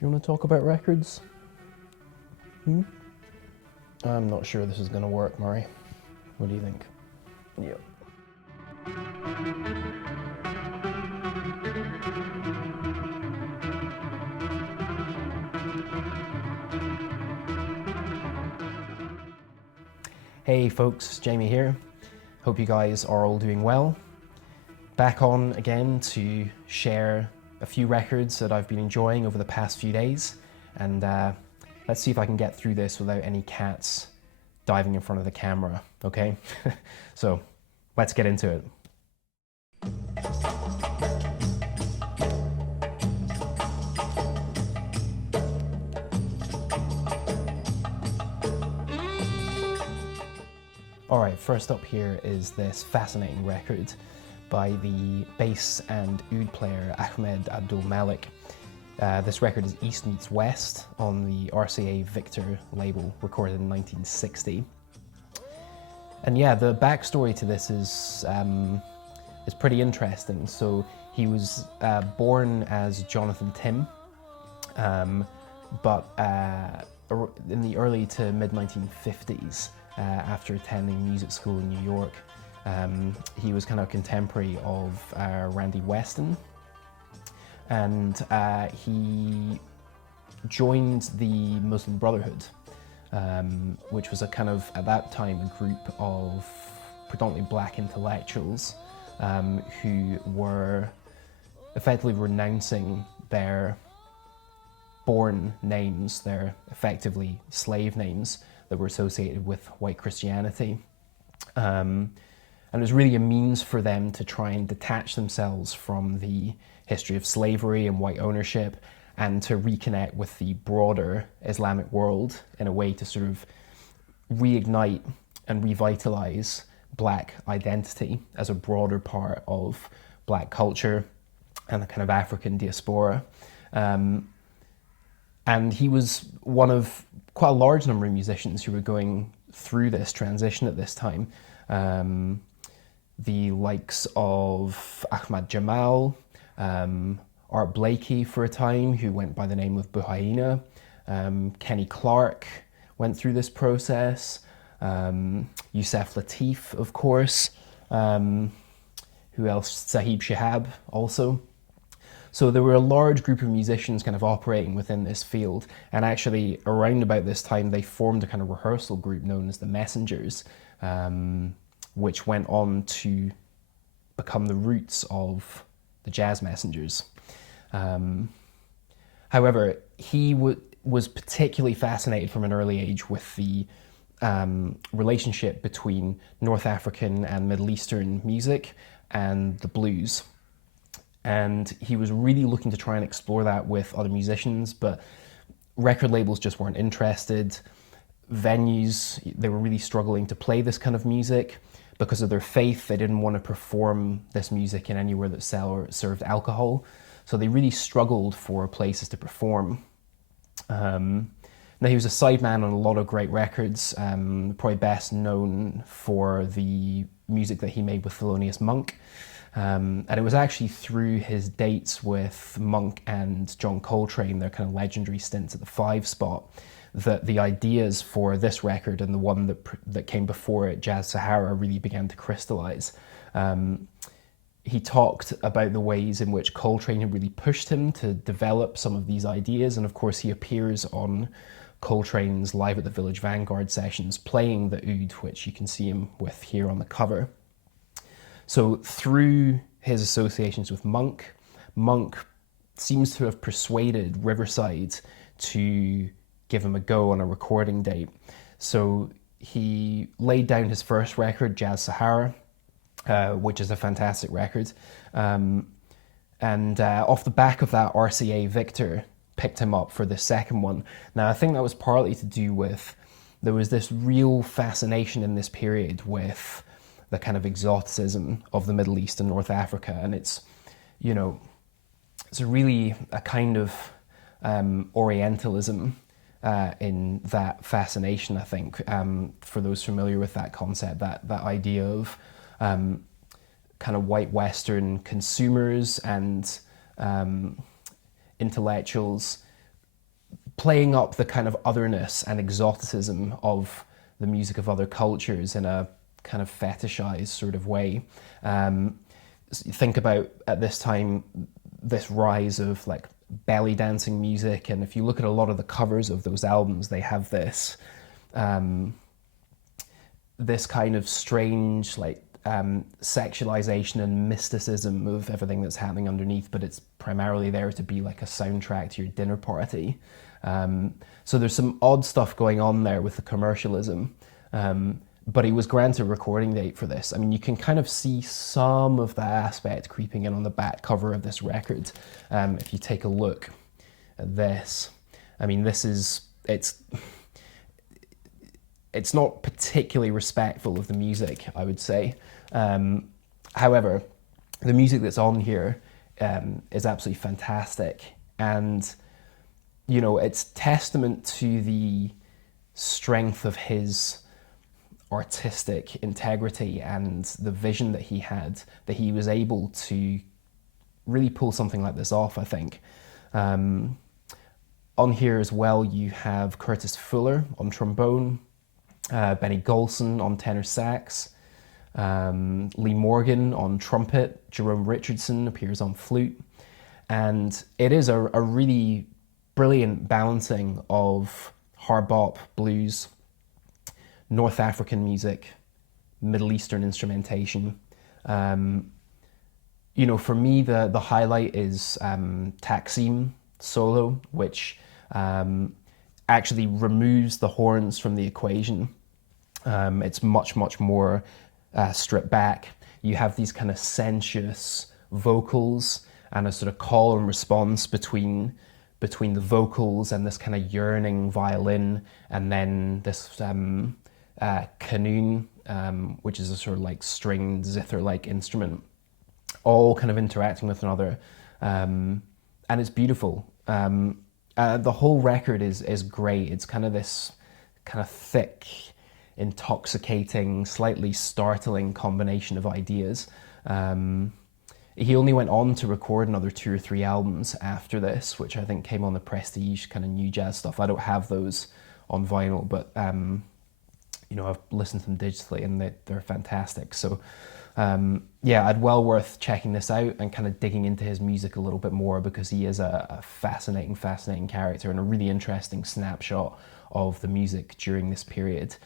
Do you want to talk about records? I'm not sure this is going to work, Murray. What do you think? Yeah. Hey folks, Jamie here. Hope you guys are all doing well. Back on again to share a few records that I've been enjoying over the past few days, and let's see if I can get through this without any cats diving in front of the camera, okay? So let's get into it. Alright, first up here is this fascinating record by the bass and oud player Ahmed Abdul-Malik. This record is East Meets West on the RCA Victor label, recorded in 1960. And yeah, the backstory to this is pretty interesting. So he was born as Jonathan Tim, but in the early to mid-1950s, after attending music school in New York, he was kind of a contemporary of Randy Weston, and he joined the Muslim Brotherhood, which was a kind of, at that time, a group of predominantly black intellectuals who were effectively renouncing their born names, their effectively slave names that were associated with white Christianity. And it was really a means for them to try and detach themselves from the history of slavery and white ownership, and to reconnect with the broader Islamic world in a way to sort of reignite and revitalize black identity as a broader part of black culture and the kind of African diaspora. And he was one of quite a large number of musicians who were going through this transition at this time. The likes of Ahmed Jamal, Art Blakey for a time, who went by the name of Buhaina, Kenny Clark went through this process, Yusef Lateef, of course, who else? Sahib Shihab also. So there were a large group of musicians kind of operating within this field, and actually around about this time they formed a kind of rehearsal group known as the Messengers, which went on to become the roots of the Jazz Messengers. However, he was particularly fascinated from an early age with the relationship between North African and Middle Eastern music and the blues. And he was really looking to try and explore that with other musicians, but record labels just weren't interested. Venues, they were really struggling to play this kind of music. Because of their faith, they didn't want to perform this music in anywhere that served alcohol. So they really struggled for places to perform. Now, he was a sideman on a lot of great records, probably best known for the music that he made with Thelonious Monk. And it was actually through his dates with Monk and John Coltrane, their kind of legendary stints at the 5 spot, that the ideas for this record and the one that came before it, Jazz Sahara, really began to crystallize. He talked about the ways in which Coltrane had really pushed him to develop some of these ideas, and of course he appears on Coltrane's Live at the Village Vanguard sessions playing the oud, which you can see him with here on the cover. So through his associations with Monk, Monk seems to have persuaded Riverside to give him a go on a recording date. So he laid down his first record, Jazz Sahara, which is a fantastic record. And off the back of that, RCA Victor picked him up for the second one. Now, I think that was partly to do with, there was this real fascination in this period with the kind of exoticism of the Middle East and North Africa. And it's, you know, it's really a kind of Orientalism in that fascination, I think, for those familiar with that concept, that idea of kind of white Western consumers and intellectuals playing up the kind of otherness and exoticism of the music of other cultures in a kind of fetishized sort of way. Think about, at this time, this rise of like belly dancing music, and if you look at a lot of the covers of those albums, they have this this kind of strange like sexualization and mysticism of everything that's happening underneath, but it's primarily there to be like a soundtrack to your dinner party. So there's some odd stuff going on there with the commercialism, but he was granted a recording date for this. I mean, you can kind of see some of that aspect creeping in on the back cover of this record. If you take a look at this, I mean, it's not particularly respectful of the music, I would say. However, the music that's on here is absolutely fantastic, and you know, it's testament to the strength of his artistic integrity and the vision that he had, that he was able to really pull something like this off, I think. On here as well, you have Curtis Fuller on trombone, Benny Golson on tenor sax, Lee Morgan on trumpet, Jerome Richardson appears on flute, and it is a really brilliant balancing of hard bop, blues, North African music, Middle Eastern instrumentation. You know, for me, the highlight is Taksim solo, which actually removes the horns from the equation. It's much more stripped back. You have these kind of sensuous vocals and a sort of call and response between the vocals and this kind of yearning violin, and then this qanun, which is a sort of like stringed zither-like instrument, all kind of interacting with another, and it's beautiful. The whole record is great. It's kind of this kind of thick, intoxicating, slightly startling combination of ideas. He only went on to record another 2 or 3 albums after this, which I think came on the Prestige kind of new jazz stuff. I don't have those on vinyl, but you know, I've listened to them digitally and they're fantastic. So yeah, I'd well worth checking this out and kind of digging into his music a little bit more, because he is a fascinating character and a really interesting snapshot of the music during this period.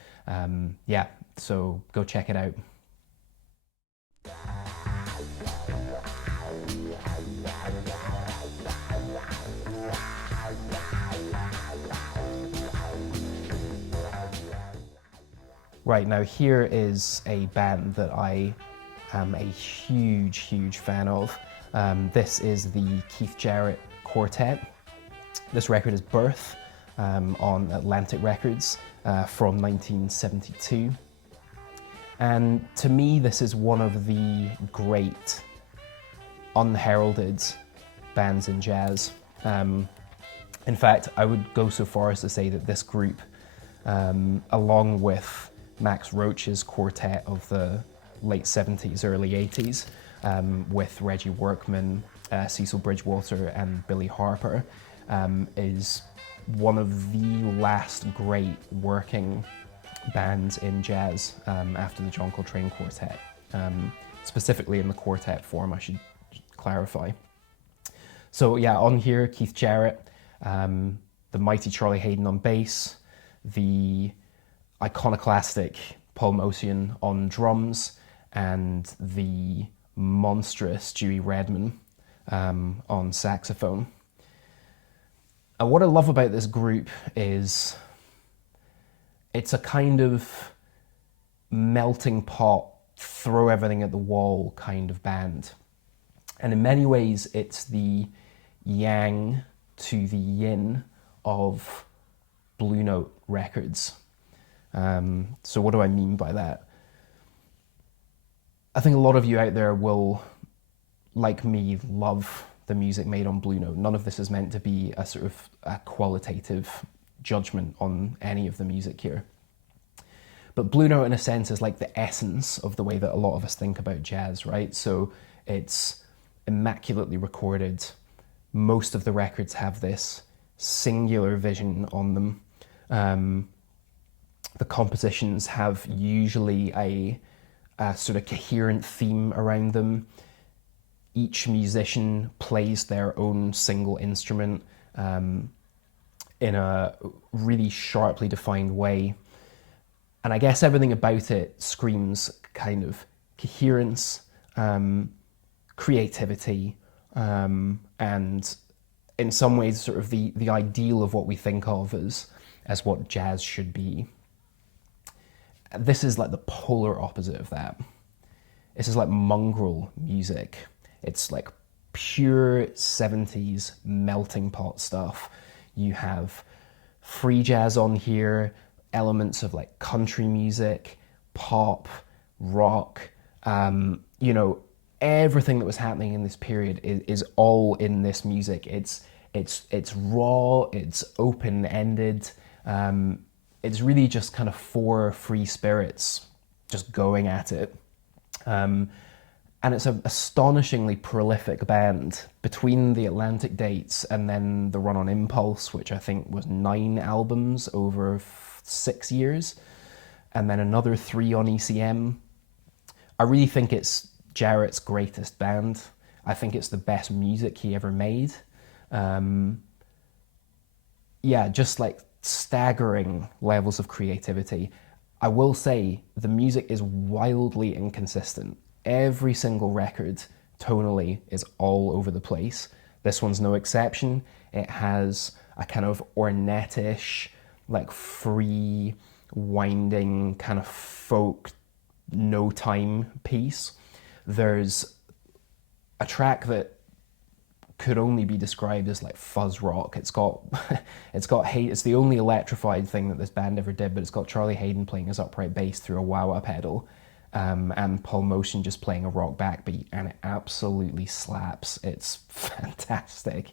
Yeah, so go check it out. Right, now here is a band that I am a huge fan of. This is the Keith Jarrett Quartet. This record is Birth on Atlantic Records from 1972. And to me, this is one of the great unheralded bands in jazz. In fact, I would go so far as to say that this group, along with Max Roach's quartet of the late 70s, early 80s, with Reggie Workman, Cecil Bridgewater, and Billy Harper, is one of the last great working bands in jazz after the John Coltrane Quartet, specifically in the quartet form, I should clarify. So yeah, on here, Keith Jarrett, the mighty Charlie Hayden on bass, the iconoclastic Paul Motian on drums, and the monstrous Dewey Redman on saxophone. And what I love about this group is it's a kind of melting pot, throw everything at the wall kind of band. And in many ways, it's the yang to the yin of Blue Note records. So what do I mean by that? I think a lot of you out there will, like me, love the music made on Blue Note. None of this is meant to be a sort of a qualitative judgment on any of the music here. But Blue Note, in a sense, is like the essence of the way that a lot of us think about jazz, right? So it's immaculately recorded. Most of the records have this singular vision on them. The compositions have usually a sort of coherent theme around them. Each musician plays their own single instrument in a really sharply defined way. And I guess everything about it screams kind of coherence, creativity, and in some ways sort of the ideal of what we think of as what jazz should be. This is like the polar opposite of that. This is like mongrel music. It's like pure 70s melting pot stuff. You have free jazz on here, elements of like country music, pop, rock, you know, everything that was happening in this period is all in this music. It's raw, it's open-ended, it's really just kind of four free spirits just going at it. And it's an astonishingly prolific band. Between the Atlantic dates and then the run on Impulse, which I think was 9 albums over 6 years, and then another 3 on ECM. I really think it's Jarrett's greatest band. I think it's the best music he ever made. Yeah, just like staggering levels of creativity. I will say the music is wildly inconsistent. Every single record tonally is all over the place. This one's no exception. It has a kind of ornette-ish, like free winding kind of folk no time piece. There's a track that could only be described as like fuzz rock. It's the only electrified thing that this band ever did, but it's got Charlie Hayden playing his upright bass through a wah-wah pedal, and Paul Motion just playing a rock backbeat, and it absolutely slaps. It's fantastic.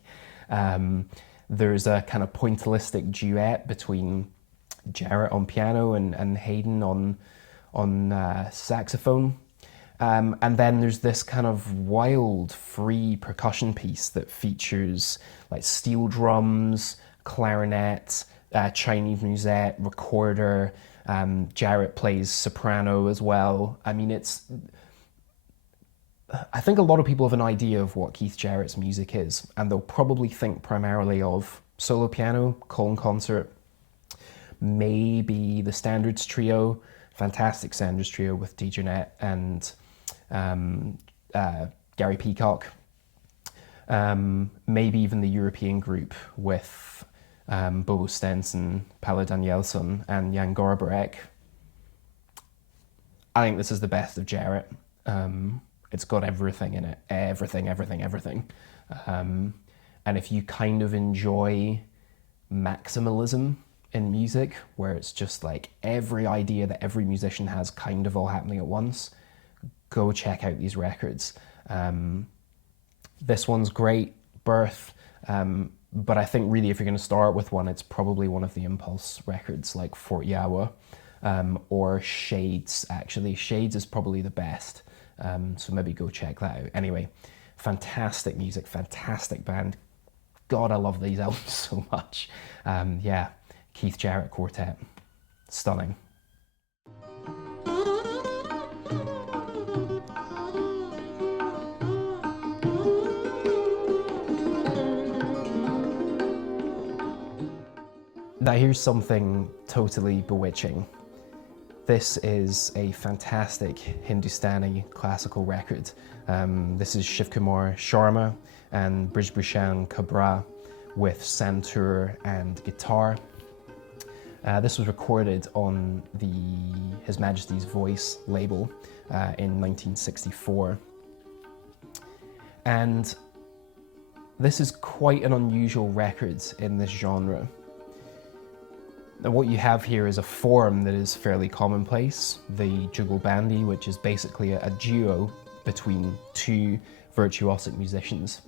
There's a kind of pointillistic duet between Jarrett on piano and Hayden on saxophone. And then there's this kind of wild, free percussion piece that features like steel drums, clarinet, Chinese musette, recorder. Jarrett plays soprano as well. I mean, I think a lot of people have an idea of what Keith Jarrett's music is, and they'll probably think primarily of solo piano, Colne concert, maybe the Standards Trio, fantastic Standards Trio with Dee Jonette and Gary Peacock, maybe even the European group with Bobo Stenson, Paolo Danielson, and Jan Garbarek. I think this is the best of Jarrett. It's got everything in it, everything. And if you kind of enjoy maximalism in music, where it's just like every idea that every musician has kind of all happening at once, go check out these records. This one's great, Birth, but I think really if you're going to start with one, it's probably one of the Impulse records like Fort Yawa, or Shades, actually. Shades is probably the best, so maybe go check that out. Anyway, fantastic music, fantastic band. God, I love these albums so much. Yeah, Keith Jarrett Quartet, stunning. Now here's something totally bewitching. This is a fantastic Hindustani classical record. This is Shiv Kumar Sharma and Brij Bhushan Kabra with santur and guitar. This was recorded on the His Majesty's Voice label in 1964. And this is quite an unusual record in this genre. Now, what you have here is a form that is fairly commonplace, the jugal bandi, which is basically a duo between two virtuosic musicians.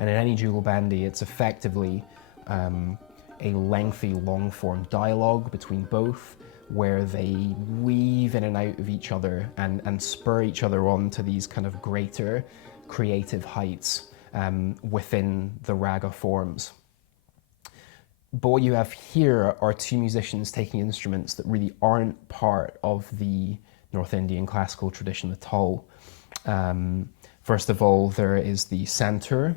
And in any jugal bandi, it's effectively a lengthy, long-form dialogue between both, where they weave in and out of each other and spur each other on to these kind of greater creative heights within the raga forms. But what you have here are two musicians taking instruments that really aren't part of the North Indian classical tradition at all. First of all, there is the santur,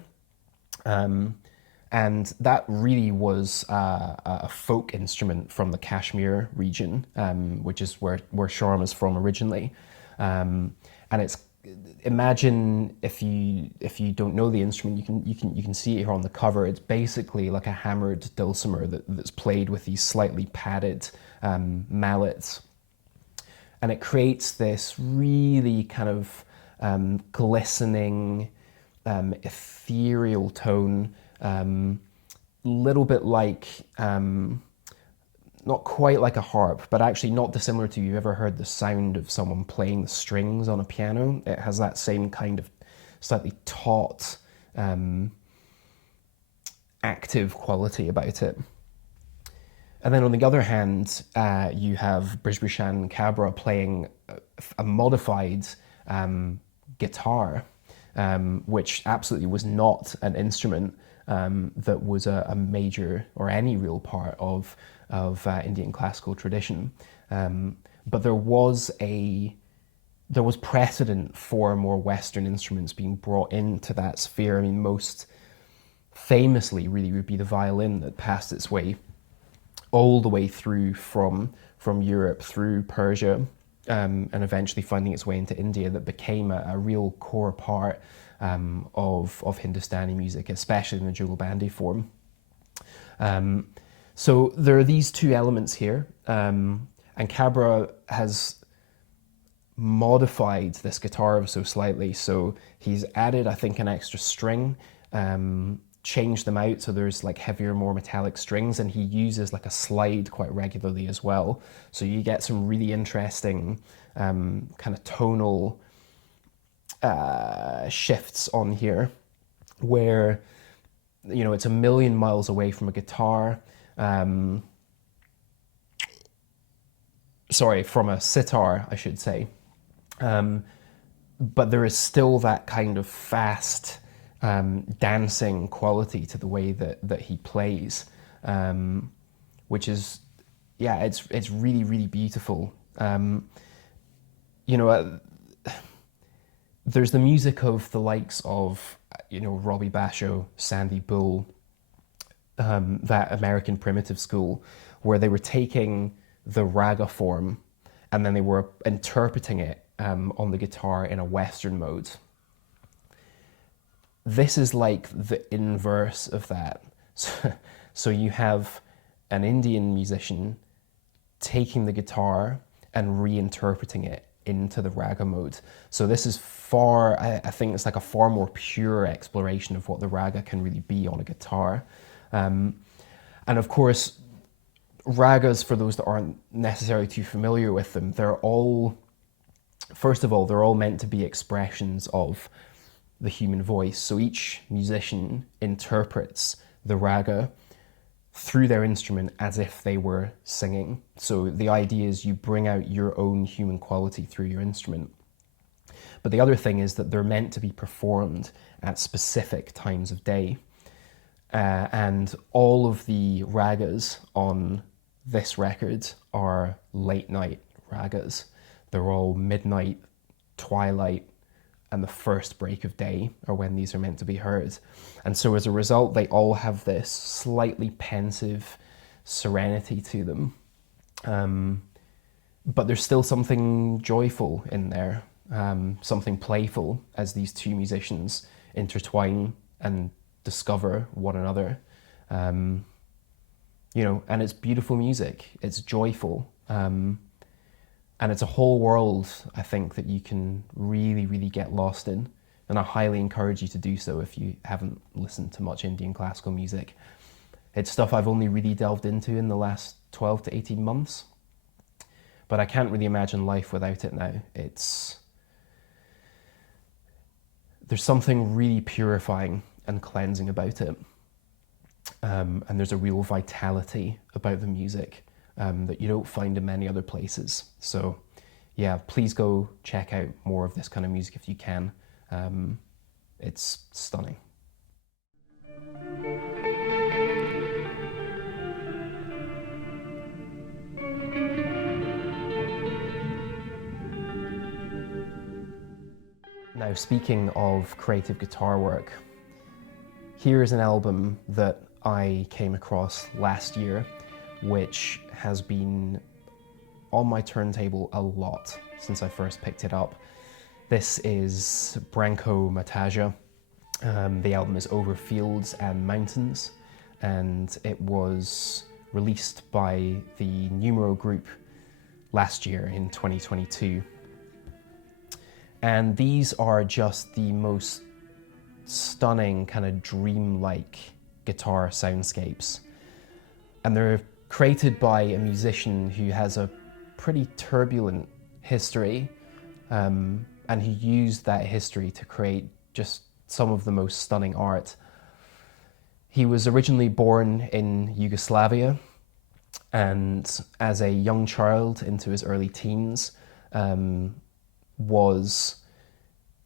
and that really was a folk instrument from the Kashmir region, which is where Sharma's from originally. And it's, imagine, if you don't know the instrument, you can see it here on the cover. It's basically like a hammered dulcimer that's played with these slightly padded mallets, and it creates this really kind of glistening, ethereal tone, little bit like, not quite like a harp, but actually not dissimilar to, you've ever heard the sound of someone playing the strings on a piano? It has that same kind of slightly taut, active quality about it. And then on the other hand, you have Brijbhushan Kabra playing a modified guitar, which absolutely was not an instrument that was a major or any real part of Indian classical tradition. But there was precedent for more Western instruments being brought into that sphere. I mean, most famously really would be the violin, that passed its way all the way through from Europe through Persia, and eventually finding its way into India, that became a real core part of Hindustani music, especially in the Jugalbandi form. So there are these two elements here, and Kabra has modified this guitar ever so slightly. So he's added, I think, an extra string, changed them out so there's like heavier, more metallic strings, and he uses like a slide quite regularly as well. So you get some really interesting kind of tonal shifts on here, where, you know, it's a million miles away from a guitar. Sorry, from a sitar, I should say. But there is still that kind of fast, dancing quality to the way that he plays, which is, yeah, it's really, really beautiful. You know, there's the music of the likes of, you know, Robbie Basho, Sandy Bull, that American primitive school, where they were taking the raga form and then they were interpreting it on the guitar in a Western mode. This is like the inverse of that. So you have an Indian musician taking the guitar and reinterpreting it into the raga mode. So this is far, I think it's like a far more pure exploration of what the raga can really be on a guitar. And of course, ragas, for those that aren't necessarily too familiar with them, they're all, first of all, they're all meant to be expressions of the human voice. So each musician interprets the raga through their instrument as if they were singing. So the idea is you bring out your own human quality through your instrument. But the other thing is that they're meant to be performed at specific times of day. And all of the ragas on this record are late night ragas. They're all midnight, twilight, and the first break of day are when these are meant to be heard. And so as a result, they all have this slightly pensive serenity to them. But there's still something joyful in there, something playful, as these two musicians intertwine and discover one another. You know, and it's beautiful music, it's joyful. And it's a whole world, I think, that you can really, really get lost in. And I highly encourage you to do so if you haven't listened to much Indian classical music. It's stuff I've only really delved into in the last 12 to 18 months. But I can't really imagine life without it now. There's something really purifying and cleansing about it. And there's a real vitality about the music that you don't find in many other places. So yeah, please go check out more of this kind of music if you can. It's stunning. Now, speaking of creative guitar work, here is an album that I came across last year, which has been on my turntable a lot since I first picked it up. This is Branko Mataja. The album is Over Fields and Mountains, and it was released by the Numero group last year in 2022. And these are just the most stunning, kind of dreamlike guitar soundscapes. And they're created by a musician who has a pretty turbulent history, and who used that history to create just some of the most stunning art. He was originally born in Yugoslavia, and as a young child into his early teens, was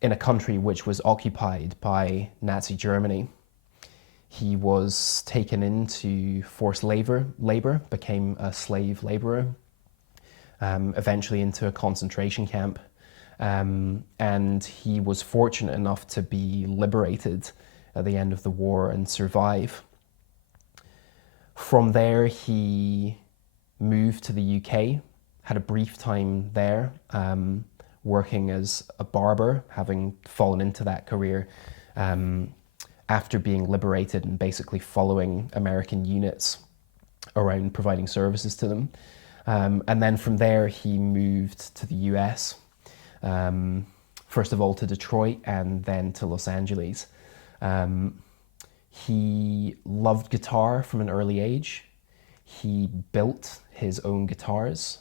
in a country which was occupied by Nazi Germany. He was taken into forced labor, became a slave laborer, eventually into a concentration camp, and he was fortunate enough to be liberated at the end of the war and survive. From there, he moved to the UK, had a brief time there, working as a barber, having fallen into that career after being liberated and basically following American units around providing services to them. And then from there, he moved to the US, first of all to Detroit and then to Los Angeles. He loved guitar from an early age. He built his own guitars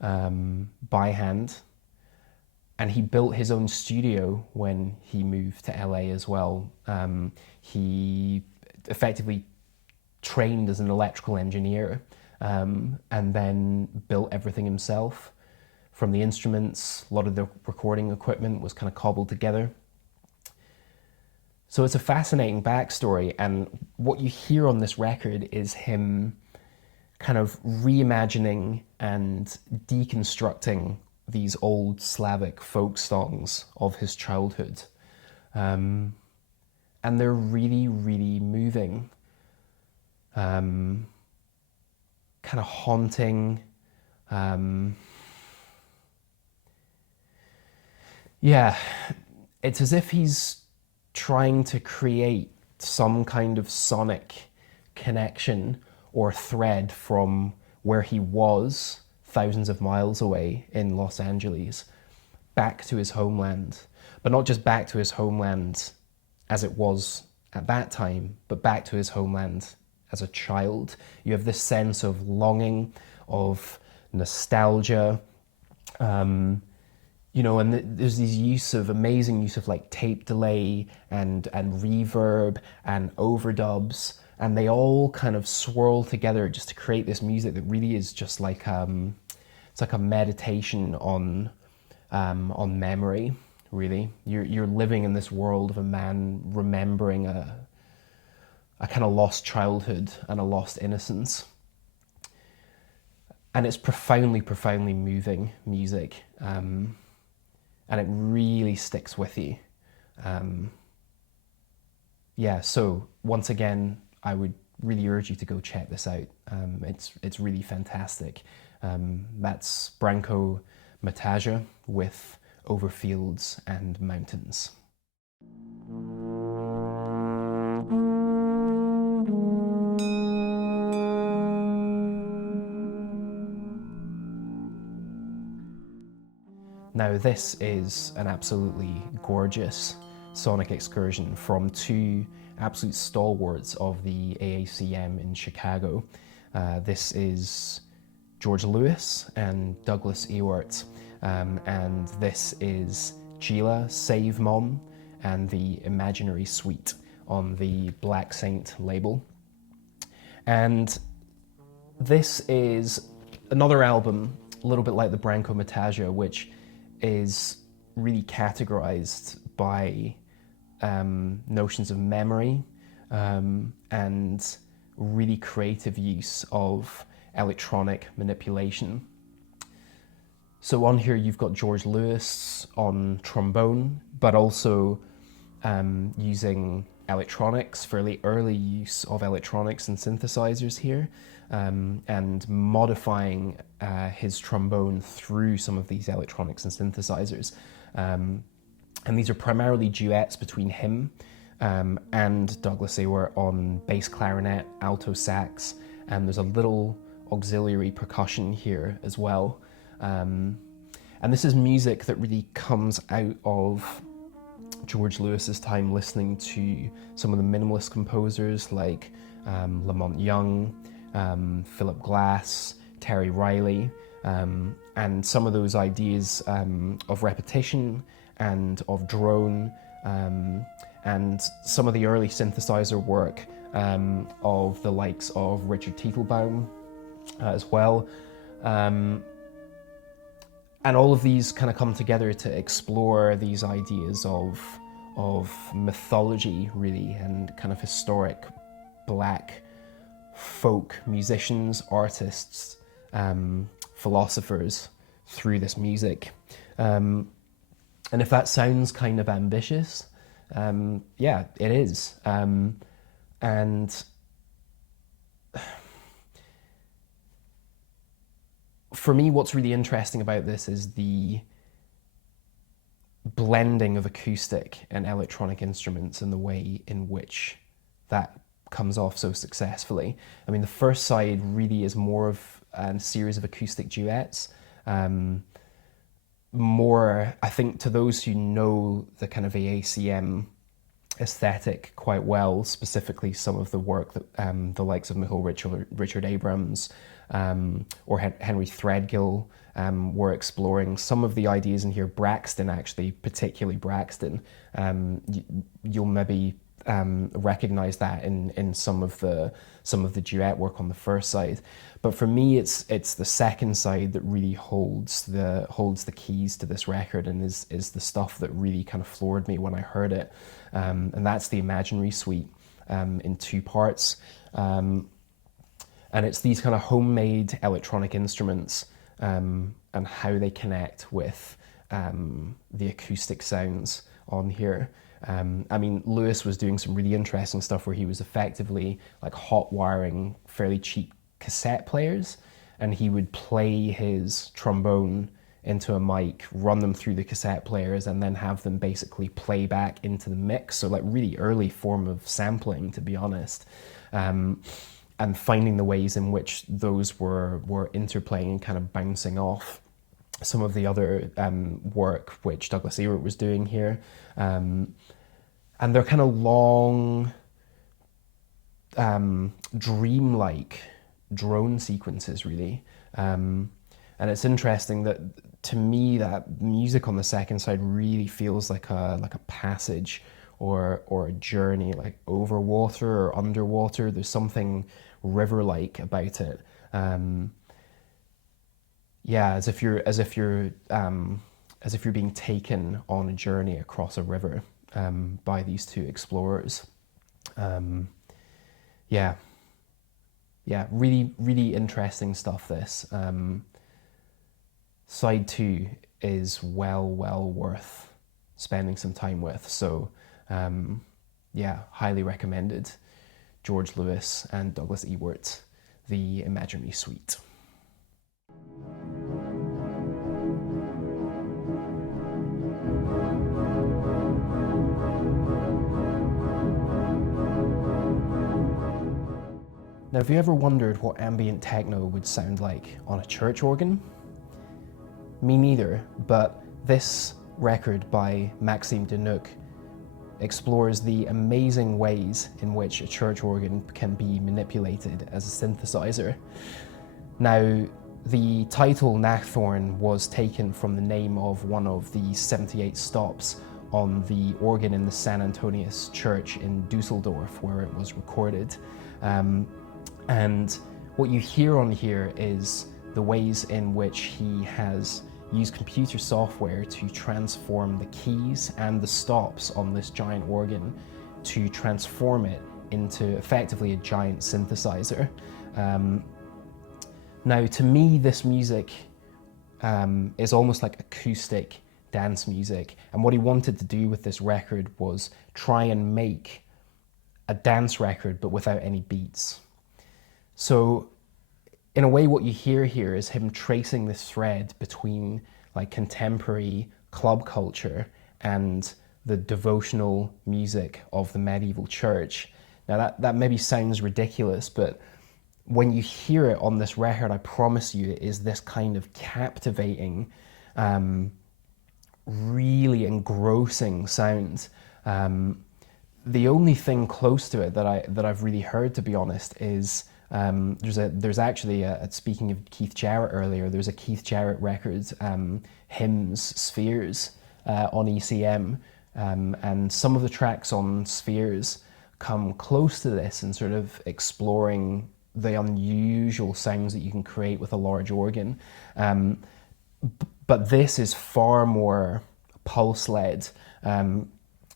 by hand. And he built his own studio when he moved to LA as well. He effectively trained as an electrical engineer, and then built everything himself. From the instruments, a lot of the recording equipment was kind of cobbled together. So it's a fascinating backstory, and what you hear on this record is him kind of reimagining and deconstructing these old Slavic folk songs of his childhood. And they're really, really moving, kind of haunting. Yeah, it's as if he's trying to create some kind of sonic connection or thread from where he was thousands of miles away in Los Angeles, back to his homeland. But not just back to his homeland as it was at that time, but back to his homeland as a child. You have this sense of longing, of nostalgia, you know, and there's these amazing use of like tape delay and reverb and overdubs, and they all kind of swirl together just to create this music that really is just like it's like a meditation on memory. Really, you're living in this world of a man remembering a kind of lost childhood and a lost innocence, and it's profoundly moving music, and it really sticks with you. Yeah, so once again, I would really urge you to go check this out. It's really fantastic. That's Branko Mataja with Over Fields and Mountains. Now this is an absolutely gorgeous sonic excursion from two absolute stalwarts of the AACM in Chicago. This is George Lewis and Douglas Ewart, and this is Gila Save Mom and the Imaginary Suite on the Black Saint label. And this is another album, a little bit like the Branko Mataja, which is really categorized by notions of memory and really creative use of electronic manipulation. So on here you've got George Lewis on trombone, but also using electronics, fairly early use of electronics and synthesizers here, and modifying his trombone through some of these electronics and synthesizers. And these are primarily duets between him and Douglas Ewart on bass clarinet, alto sax, and there's a little auxiliary percussion here as well. And this is music that really comes out of George Lewis's time listening to some of the minimalist composers like Lamont Young, Philip Glass, Terry Riley, and some of those ideas of repetition and of drone, and some of the early synthesizer work of the likes of Richard Teitelbaum as well. And all of these kind of come together to explore these ideas of mythology, really, and kind of historic black folk musicians, artists, philosophers through this music. And if that sounds kind of ambitious, yeah, it is. And for me, what's really interesting about this is the blending of acoustic and electronic instruments and the way in which that comes off so successfully. I mean, the first side really is more of a series of acoustic duets. More, I think, to those who know the kind of AACM aesthetic quite well, specifically some of the work that the likes of Michael Richard Abrams or Henry Threadgill were exploring. Some of the ideas in here, Braxton actually, particularly Braxton, you'll maybe recognize that in some of the duet work on the first side. But for me, it's the second side that really holds the keys to this record, and is the stuff that really kind of floored me when I heard it. And that's the Imaginary Suite in two parts. And it's these kind of homemade electronic instruments and how they connect with the acoustic sounds on here. I mean, Lewis was doing some really interesting stuff where he was effectively like hot wiring fairly cheap cassette players, and he would play his trombone into a mic, run them through the cassette players, and then have them basically play back into the mix. So like really early form of sampling, to be honest. And finding the ways in which those were interplaying and kind of bouncing off some of the other work which Douglas Ewart was doing here. And they're kind of long, dreamlike drone sequences, really. And it's interesting that, to me, that music on the second side really feels like a passage or a journey, like over water or underwater. There's something river-like about it. Yeah, as if you're being taken on a journey across a river by these two explorers. Yeah, really, really interesting stuff, this. Side 2 is well worth spending some time with. So, yeah, highly recommended. George Lewis and Douglas Ewart, the Imaginary Suite. Now, have you ever wondered what ambient techno would sound like on a church organ? Me neither, but this record by Maxime Denuc explores the amazing ways in which a church organ can be manipulated as a synthesizer. Now, the title Nachthorn was taken from the name of one of the 78 stops on the organ in the San Antonius Church in Dusseldorf, where it was recorded. And what you hear on here is the ways in which he has used computer software to transform the keys and the stops on this giant organ to transform it into effectively a giant synthesizer. Now, to me, this music is almost like acoustic dance music. And what he wanted to do with this record was try and make a dance record but without any beats. So in a way, what you hear here is him tracing this thread between like contemporary club culture and the devotional music of the medieval church. Now that maybe sounds ridiculous, but when you hear it on this record, I promise you, it is this kind of captivating, really engrossing sound. The only thing close to it that I've really heard, to be honest, is there's actually speaking of Keith Jarrett earlier, there's a Keith Jarrett record, Hymns, Spheres, on ECM, and some of the tracks on Spheres come close to this and sort of exploring the unusual sounds that you can create with a large organ. But this is far more pulse-led.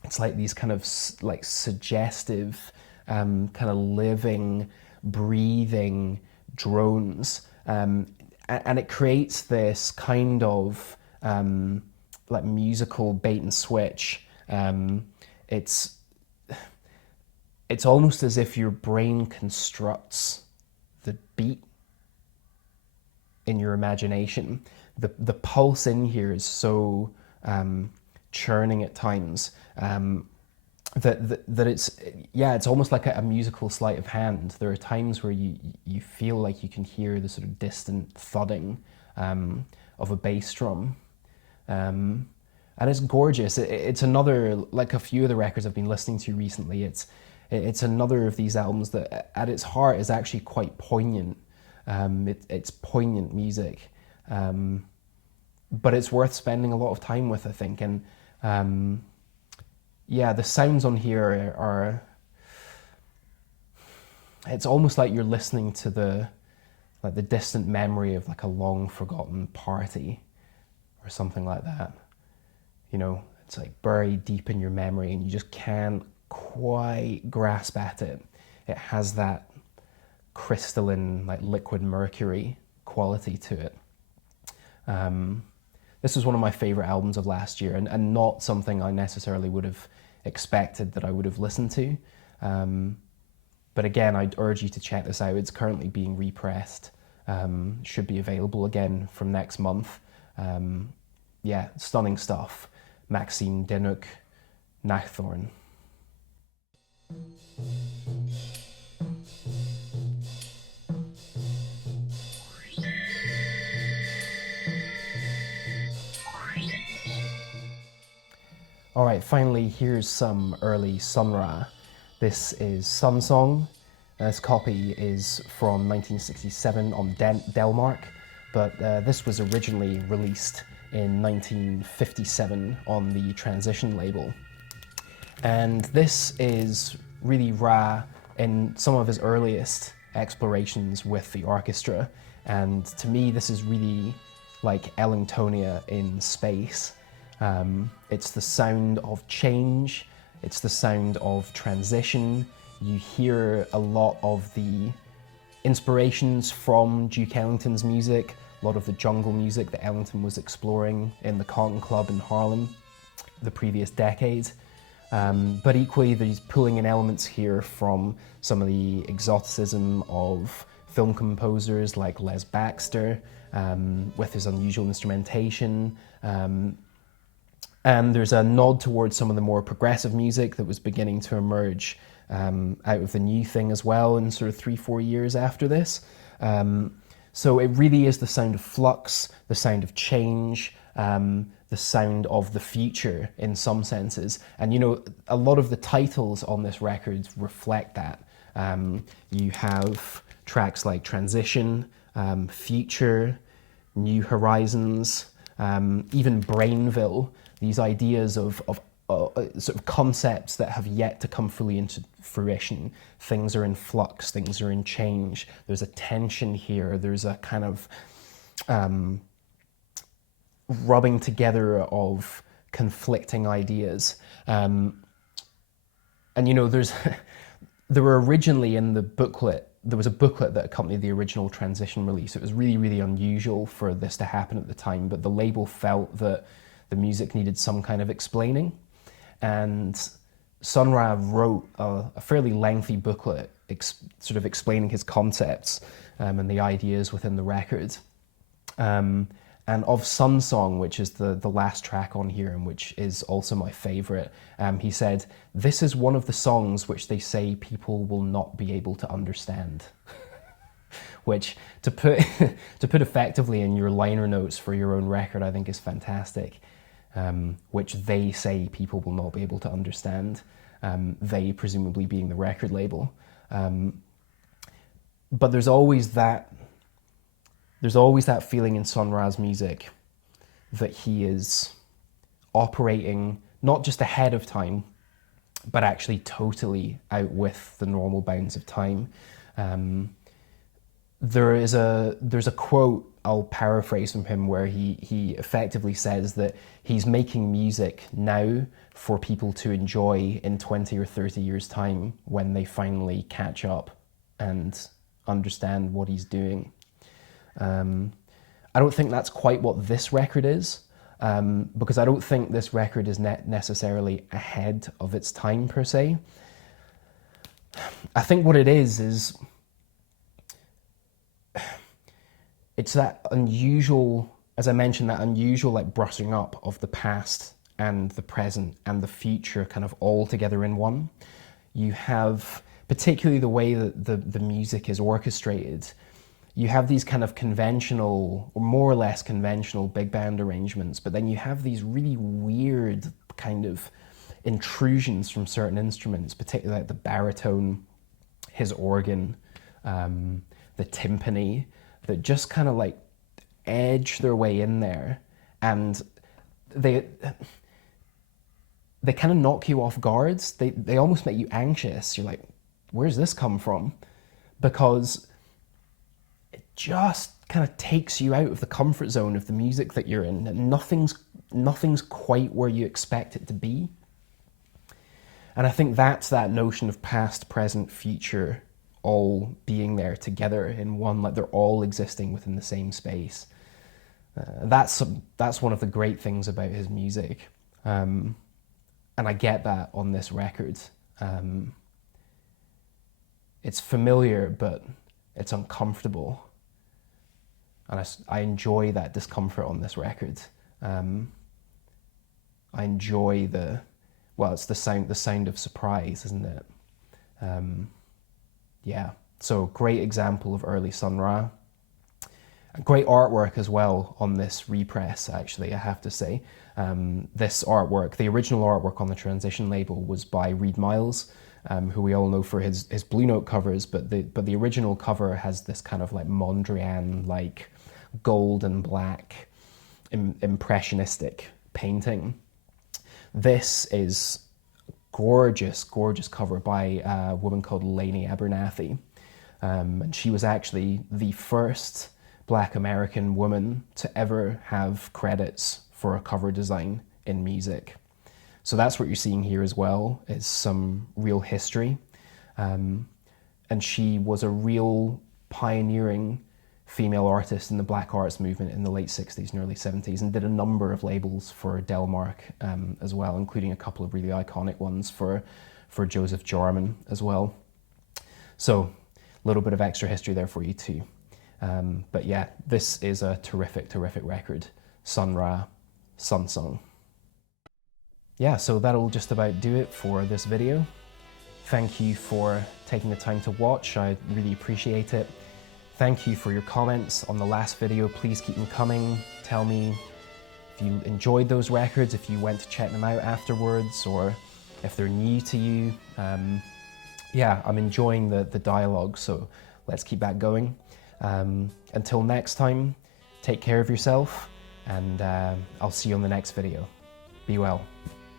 It's like these kind of like suggestive, kind of living, breathing drones. And it creates this kind of like musical bait and switch. It's almost as if your brain constructs the beat in your imagination. The pulse in here is so churning at times that it's almost like a musical sleight of hand. There are times where you feel like you can hear the sort of distant thudding of a bass drum. And it's gorgeous. It's another, like a few of the records I've been listening to recently, it's another of these albums that at its heart is actually quite poignant. It's poignant music. But it's worth spending a lot of time with, I think. And the sounds on here are it's almost like you're listening to the distant memory of like a long forgotten party or something like that. You know, it's like buried deep in your memory and you just can't quite grasp at it. It has that crystalline, like liquid mercury quality to it. This was one of my favorite albums of last year, and not something I necessarily would have expected that I would have listened to. But again, I'd urge you to check this out. It's currently being repressed. Should be available again from next month. Stunning stuff. Maxime, Denuc, Nachthorn. All right, finally, here's some early Sun Ra. This is Sun Song. This copy is from 1967 on Delmark, but this was originally released in 1957 on the Transition label. And this is really Ra in some of his earliest explorations with the orchestra. And to me, this is really like Ellingtonia in space. It's the sound of change, it's the sound of transition. You hear a lot of the inspirations from Duke Ellington's music, a lot of the jungle music that Ellington was exploring in the Cotton Club in Harlem the previous decade. But equally, he's pulling in elements here from some of the exoticism of film composers like Les Baxter, with his unusual instrumentation. And there's a nod towards some of the more progressive music that was beginning to emerge out of the new thing as well in sort of 3-4 years after this. So it really is the sound of flux, the sound of change, the sound of the future in some senses. And you know, a lot of the titles on this record reflect that. You have tracks like Transition, Future, New Horizons, even Brainville, these ideas of sort of concepts that have yet to come fully into fruition. Things are in flux, things are in change. There's a tension here, there's a kind of rubbing together of conflicting ideas. And you know, there were originally in the booklet there was a booklet that accompanied the original Transition release. It was really, really unusual for this to happen at the time, but the label felt that the music needed some kind of explaining. And Sun Ra wrote a fairly lengthy booklet sort of explaining his concepts and the ideas within the record. And of Sun Song, which is the last track on here and which is also my favourite, he said, "This is one of the songs which they say people will not be able to understand." Which, to put effectively in your liner notes for your own record, I think is fantastic. Which they say people will not be able to understand. They presumably being the record label. But there's always that feeling in Sun Ra's music that he is operating not just ahead of time, but actually totally out with the normal bounds of time. There's a quote, I'll paraphrase from him, where he effectively says that he's making music now for people to enjoy in 20 or 30 years' time when they finally catch up and understand what he's doing. I don't think that's quite what this record is, because I don't think this record is necessarily ahead of its time per se. I think what it is it's that unusual, as I mentioned, that unusual like brushing up of the past and the present and the future kind of all together in one. You have, particularly the way that the music is orchestrated, you have these kind of conventional, or more or less conventional big band arrangements, but then you have these really weird kind of intrusions from certain instruments, particularly like the baritone, his organ, the timpani, that just kind of like edge their way in there, and they kind of knock you off guards. They almost make you anxious. You're like, where's this come from? Because it just kind of takes you out of the comfort zone of the music that you're in, and nothing's quite where you expect it to be. And I think that's that notion of past, present, future all being there together in one, like they're all existing within the same space. That's one of the great things about his music. And I get that on this record. It's familiar, but it's uncomfortable. And I enjoy that discomfort on this record. I enjoy it's the sound of surprise, isn't it? Yeah, so great example of early Sun Ra. Great artwork as well on this repress, actually, I have to say. This artwork, the original artwork on the Transition label, was by Reed Miles, who we all know for his Blue Note covers, but the original cover has this kind of like Mondrian, like gold and black, impressionistic painting. This is gorgeous, gorgeous cover by a woman called Lainey Abernathy. And she was actually the first Black American woman to ever have credits for a cover design in music. So that's what you're seeing here as well, is some real history. And she was a real pioneering female artist in the black arts movement in the late 60s and early 70s, and did a number of labels for Delmark as well, including a couple of really iconic ones for Joseph Jarman as well. So a little bit of extra history there for you too. But yeah, this is a terrific, terrific record. Sun Ra, Sun Song. Yeah, so that'll just about do it for this video. Thank you for taking the time to watch. I really appreciate it. Thank you for your comments on the last video. Please keep them coming. Tell me if you enjoyed those records, if you went to check them out afterwards, or if they're new to you. Yeah, I'm enjoying the dialogue, so let's keep that going. Until next time, take care of yourself, and I'll see you on the next video. Be well.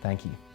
Thank you.